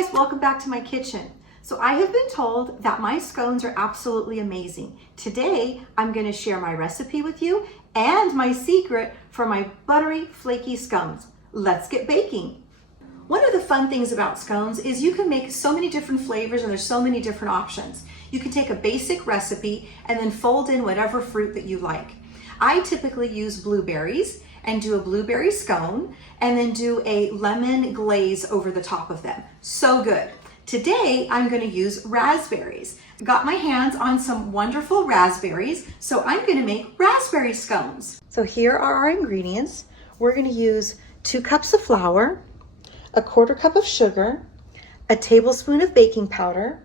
guys, welcome back to my kitchen. So I have been told that my scones are absolutely amazing. Today, I'm gonna share my recipe with you and my secret for my buttery, flaky scones. Let's get baking. One of the fun things about scones is you can make so many different flavors and there's so many different options. You can take a basic recipe and then fold in whatever fruit that you like. I typically use blueberries and do a blueberry scone and then do a lemon glaze over the top of them. So good. Today, I'm gonna use raspberries. I got my hands on some wonderful raspberries, so I'm gonna make raspberry scones. So here are our ingredients. We're gonna use 2 cups of flour, a 1/4 cup of sugar, a tablespoon of baking powder,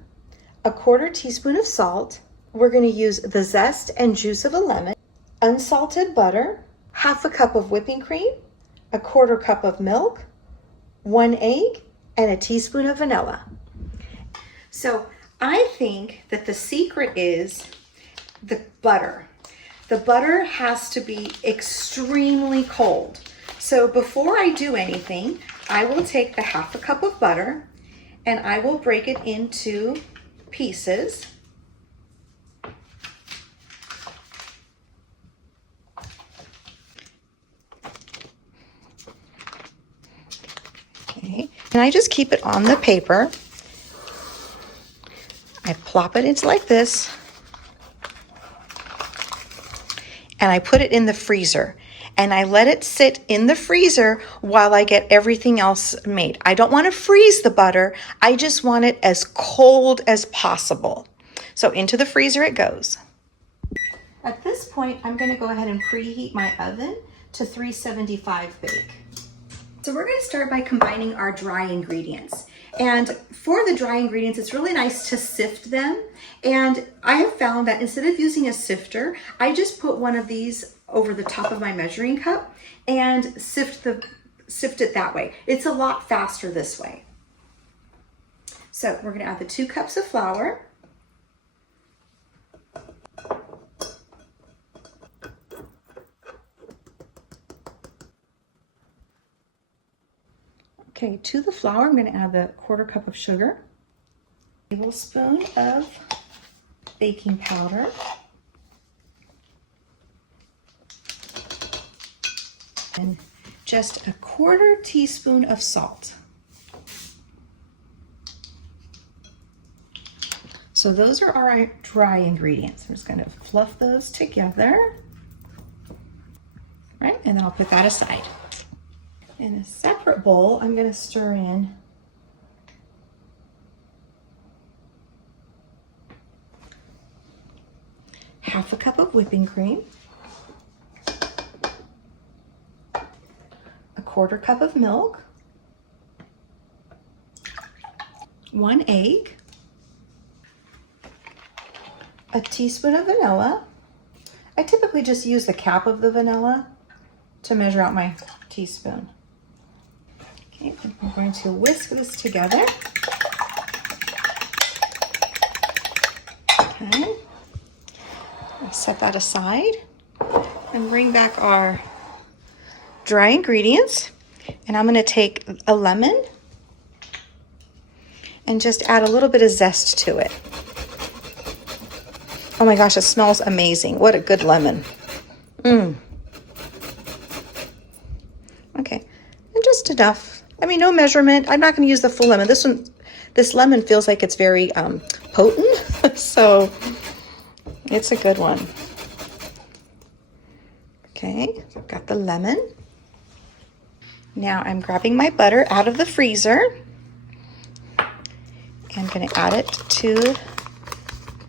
a 1/4 teaspoon of salt. We're gonna use the zest and juice of a lemon, unsalted butter, 1/2 cup of whipping cream, a 1/4 cup of milk, 1 egg, and a teaspoon of vanilla. So I think that the secret is the butter. The butter has to be extremely cold. So before I do anything, I will take the 1/2 cup of butter and I will break it into pieces. Okay, and I just keep it on the paper. I plop it into like this, and I put it in the freezer, and I let it sit in the freezer while I get everything else made. I don't want to freeze the butter. I just want it as cold as possible. So into the freezer it goes. At this point, I'm going to go ahead and preheat my oven to 375 bake. So we're going to start by combining our dry ingredients. And for the dry ingredients, it's really nice to sift them. And I have found that instead of using a sifter, I just put one of these over the top of my measuring cup and sift it that way. It's a lot faster this way. So we're going to add the 2 cups of flour. Okay, to the flour, I'm going to add the 1/4 cup of sugar, a tablespoon of baking powder, and just a 1/4 teaspoon of salt. So those are our dry ingredients. I'm just going to fluff those together, right? And then I'll put that aside. In a separate bowl, I'm going to stir in half a cup of whipping cream, a 1/4 cup of milk, 1 egg, a teaspoon of vanilla. I typically just use the cap of the vanilla to measure out my teaspoon. Okay, I'm going to whisk this together. Okay, I'll set that aside and bring back our dry ingredients. And I'm going to take a lemon and just add a little bit of zest to it. Oh my gosh, it smells amazing. What a good lemon. Okay, and just enough. I mean, no measurement. I'm not going to use the full lemon. This lemon feels like it's very potent, so it's a good one. Okay, so I've got the lemon. Now I'm grabbing my butter out of the freezer. I'm going to add it to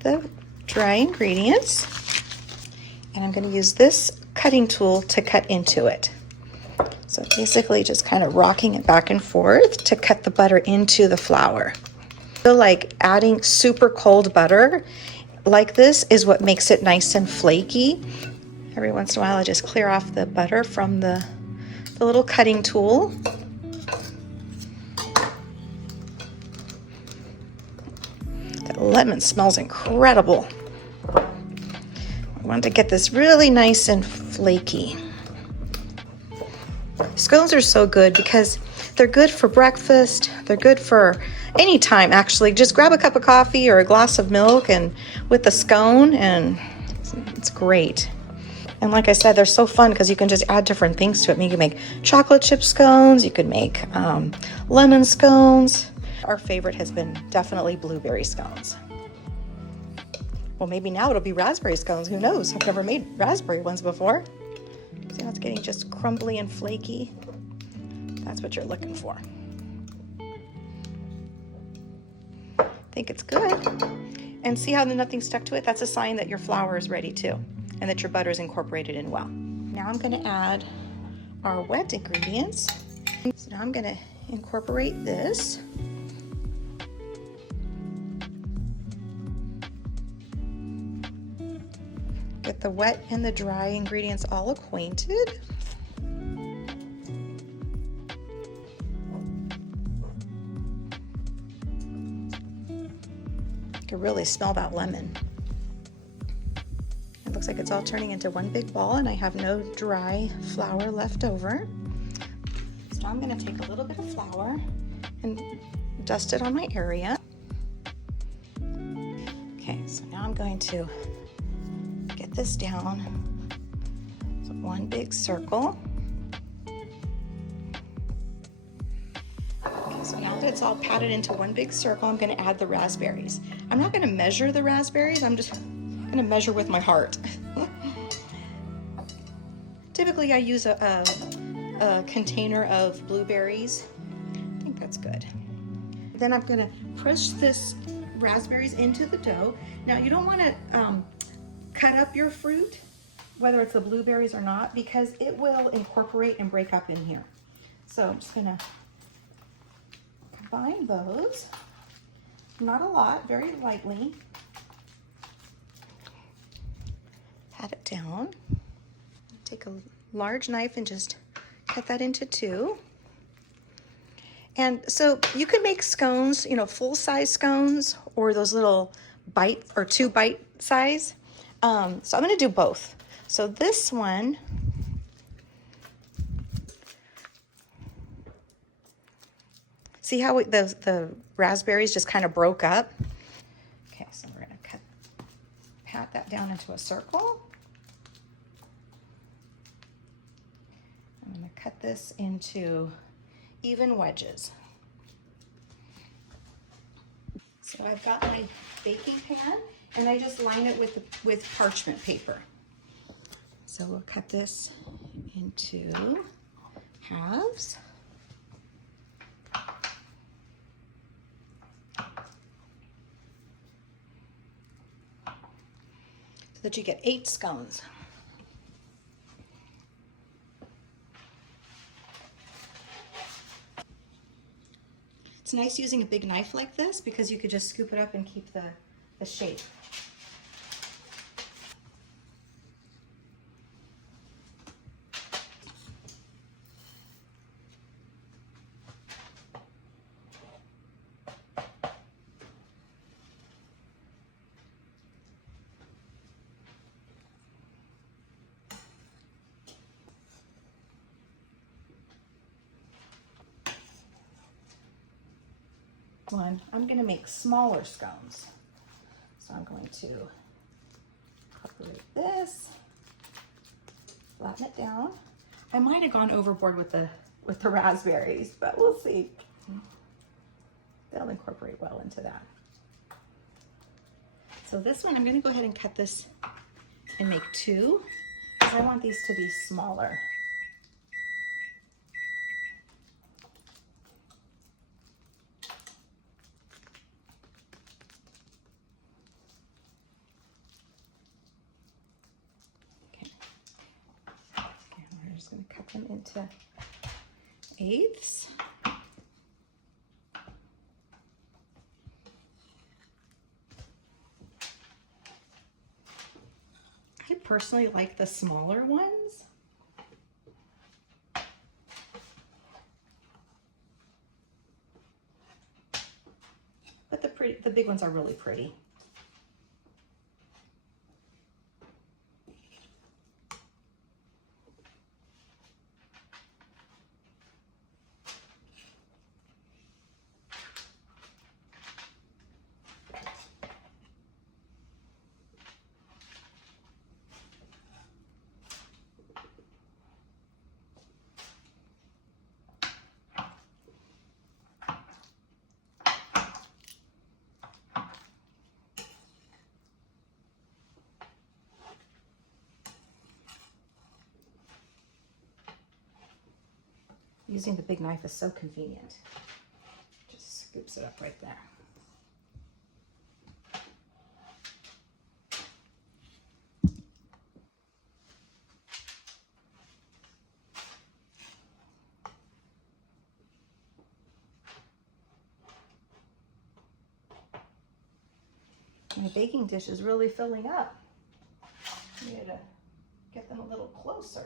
the dry ingredients, and I'm going to use this cutting tool to cut into it. So basically just kind of rocking it back and forth to cut the butter into the flour. I feel like adding super cold butter like this is what makes it nice and flaky. Every once in a while I just clear off the butter from the little cutting tool. That lemon smells incredible. I want to get this really nice and flaky. Scones are so good because they're good for breakfast, they're good for anytime actually. Just grab a cup of coffee or a glass of milk and with the scone, and it's great. And like I said, they're so fun because you can just add different things to it. I mean, you can make chocolate chip scones, you could make lemon scones. Our favorite has been definitely blueberry scones. Well, maybe now it'll be raspberry scones. Who knows? I've never made raspberry ones before. See how it's getting just crumbly and flaky? That's what you're looking for. I think it's good. And see how nothing stuck to it? That's a sign that your flour is ready too, and that your butter is incorporated in well. Now I'm going to add our wet ingredients. So now I'm going to incorporate this. Get the wet and the dry ingredients all acquainted. You can really smell that lemon. It looks like it's all turning into one big ball, and I have no dry flour left over. So now I'm going to take a little bit of flour and dust it on my area. Okay, so now I'm going to get this down. So one big circle. Okay, so now that it's all patted into one big circle, I'm going to add the raspberries. I'm not going to measure the raspberries, I'm just going to measure with my heart. Typically I use a container of blueberries. I think that's good. Then I'm going to push this raspberries into the dough. Now you don't want to cut up your fruit, whether it's the blueberries or not, because it will incorporate and break up in here. So I'm just going to combine those. Not a lot, very lightly. Pat it down. Take a large knife and just cut that into two. And so you can make scones, you know, full-size scones, or those little bite or 2-bite size. So I'm going to do both. So this one, see how the raspberries just kind of broke up? Okay, so we're going to pat that down into a circle. I'm going to cut this into even wedges. So I've got my baking pan, and I just line it with parchment paper. So we'll cut this into halves. So that you get 8 scones. It's nice using a big knife like this because you could just scoop it up and keep the shape. One, I'm going to make smaller scones. So I'm going to incorporate this, flatten it down. I might have gone overboard with the raspberries, but we'll see. They'll incorporate well into that. So this one, I'm going to go ahead and cut this and make 2, because I want these to be smaller. Just going to cut them into 1/8. I personally like the smaller ones. But the big ones are really pretty. Using the big knife is so convenient. Just scoops it up right there. My baking dish is really filling up. I need to get them a little closer.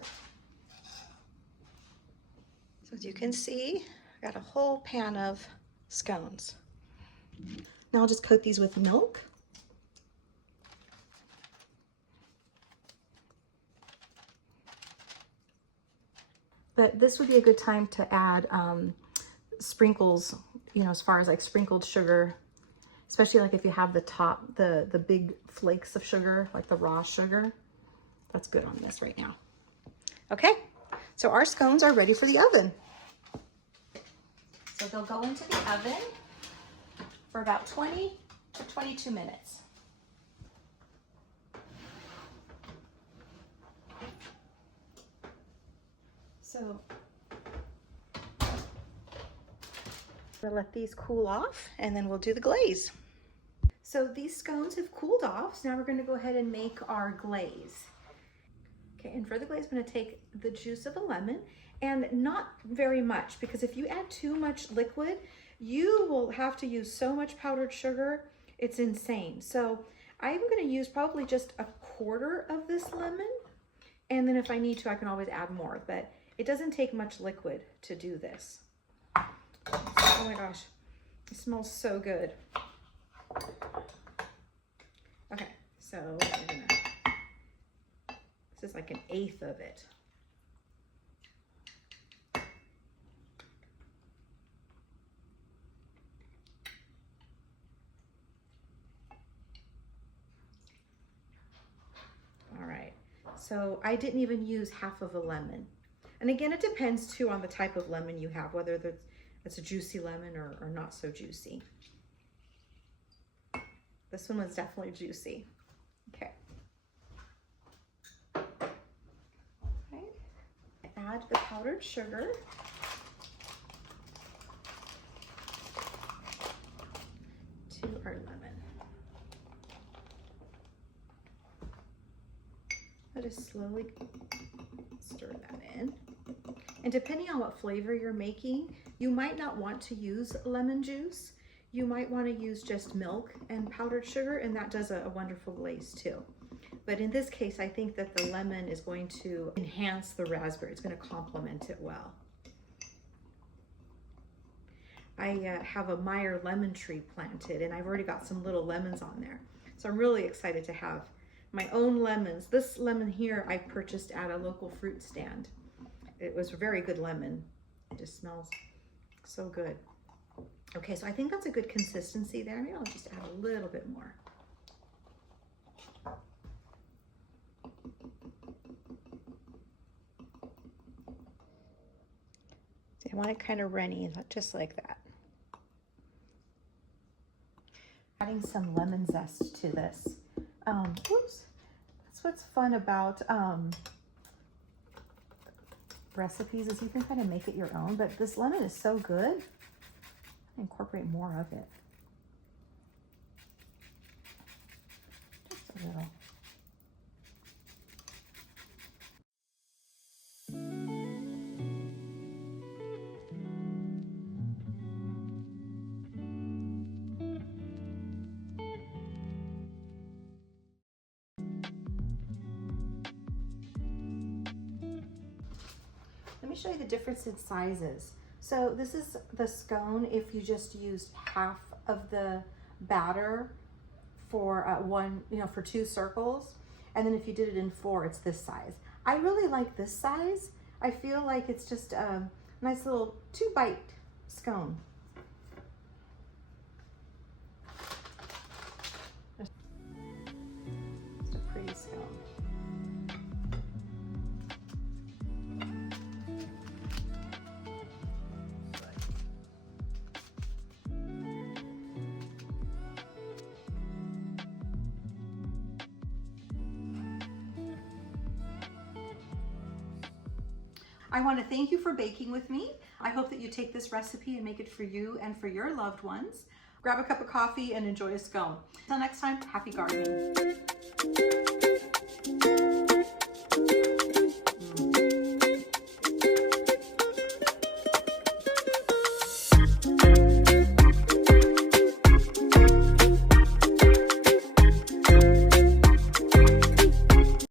So as you can see, I got a whole pan of scones. Now I'll just coat these with milk. But this would be a good time to add sprinkles, you know, as far as like sprinkled sugar, especially like if you have the top, the big flakes of sugar, like the raw sugar. That's good on this right now. Okay, so our scones are ready for the oven. So they'll go into the oven for about 20 to 22 minutes. So we'll let these cool off and then we'll do the glaze. So these scones have cooled off, so now we're going to go ahead and make our glaze. Okay, and for the glaze, I'm going to take the juice of a lemon, and not very much, because if you add too much liquid, you will have to use so much powdered sugar, it's insane. So I'm going to use probably just a quarter of this lemon, and then if I need to, I can always add more, but it doesn't take much liquid to do this. Oh my gosh, it smells so good. Okay, so we're gonna, this is like 1/8 of it. All right, so I didn't even use half of a lemon. And again, it depends too on the type of lemon you have, whether it's a juicy lemon or not so juicy. This one was definitely juicy. Okay. Right. Add the powdered sugar. To our lemon. I'll just slowly stir that in. And depending on what flavor you're making, you might not want to use lemon juice. You might want to use just milk and powdered sugar, and that does a wonderful glaze too. But in this case, I think that the lemon is going to enhance the raspberry. It's going to complement it well. I have a Meyer lemon tree planted, and I've already got some little lemons on there. So I'm really excited to have my own lemons. This lemon here I purchased at a local fruit stand. It was a very good lemon. It just smells so good. Okay, so I think that's a good consistency there. Maybe I'll just add a little bit more. See, I want it kind of runny, just like that. Adding some lemon zest to this. Oops. That's what's fun about recipes, is you can kind of make it your own, but this lemon is so good. Incorporate more of it. Just a little. Let me show you the difference in sizes. So this is the scone if you just used half of the batter for for 2 circles. And then if you did it in 4, it's this size. I really like this size. I feel like it's just a nice little 2-bite scone. Just a pretty scone. I want to thank you for baking with me. I hope that you take this recipe and make it for you and for your loved ones. Grab a cup of coffee and enjoy a scone. Until next time, happy gardening.